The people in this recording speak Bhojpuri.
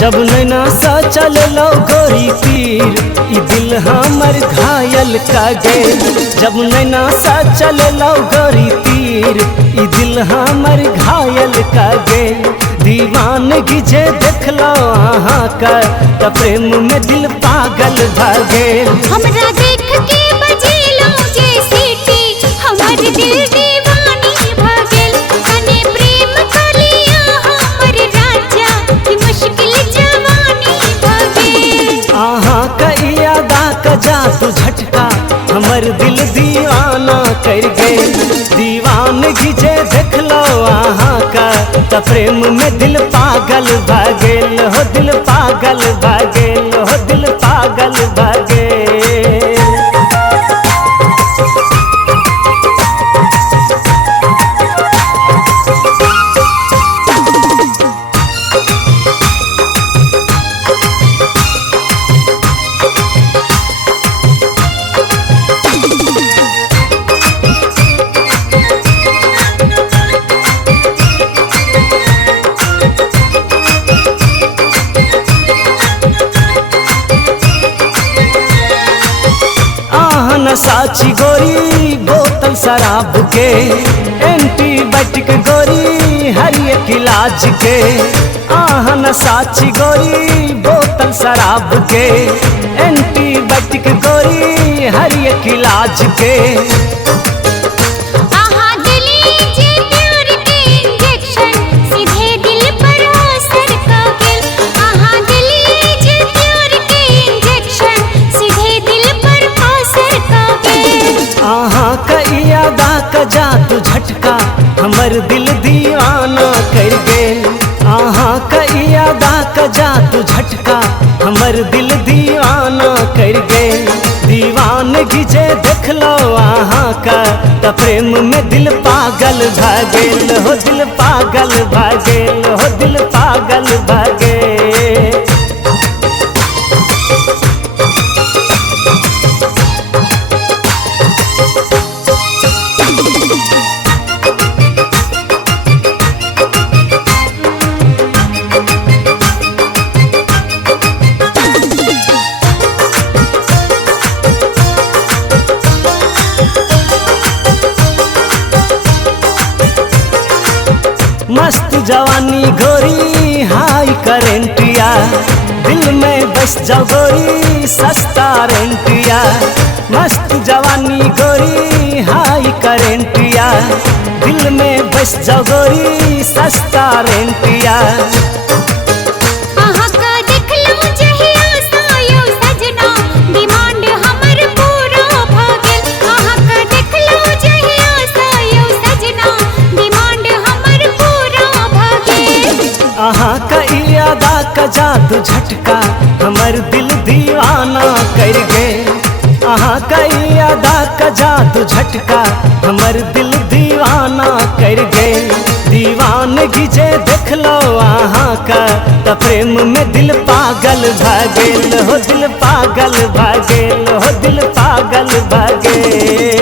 जब नैना सा चललो गोरी तीर ई दिल हमर घायल का गेल। जब नैना सा चललो गोरी तीर ई दिल हमर घायल का गेल। दीवानगी जे देखलो अहाँ का त प्रेम में दिल पागल भ गेल। हमरा देख के बजेलो जे सीटी हमर दिल दीवानी भ गेल। कने प्रेम कलिया हमर राजा की मुश्किल जवानी भ गेल। अहाँ का यादा का जादू झटका हमर दिल दीवाना कर गेल। दीवानगी जे देखलो अहाँ का त प्रेम में दिल पागल भ गेल हो, दिल पागल भ गेल हो, दिल पागल भ गेल। साची गोरी बोतल शराब के, एंटीबायोटिक गोरी हर एक इलाज के। आहन साची गोरी बोतल शराब के, एंटीबायोटिक गोरी हर एक इलाज के। का जादू झटका हमर दिल दीवाना कर गेल। अहाँ का यादा का जादू झटका हमर दिल दीवाना कर गेल। दीवानगी जे देखलो अहाँ का त प्रेम में दिल पागल भ गेल हो, दिल पागल भ गेल हो, दिल पागल भ गेल। मस्त जवानी गोरी हाई करेंटिया, दिल में बस जाओ गोरी सस्ता रेंटिया। मस्त जवानी गोरी हाई करेंटिया, दिल में बस जाओ गोरी सस्ता रेंटिया। अहाँ का यादा का जादू झटका हमर दिल दीवाना कर गेल। अहाँ का यादा का जादू झटका हमर दिल दीवाना कर गेल। दीवानगी जे देखलो अहाँ का त प्रेम में दिल पागल भ गेल हो, दिल पागल भ गेल हो, दिल पागल भ गेल।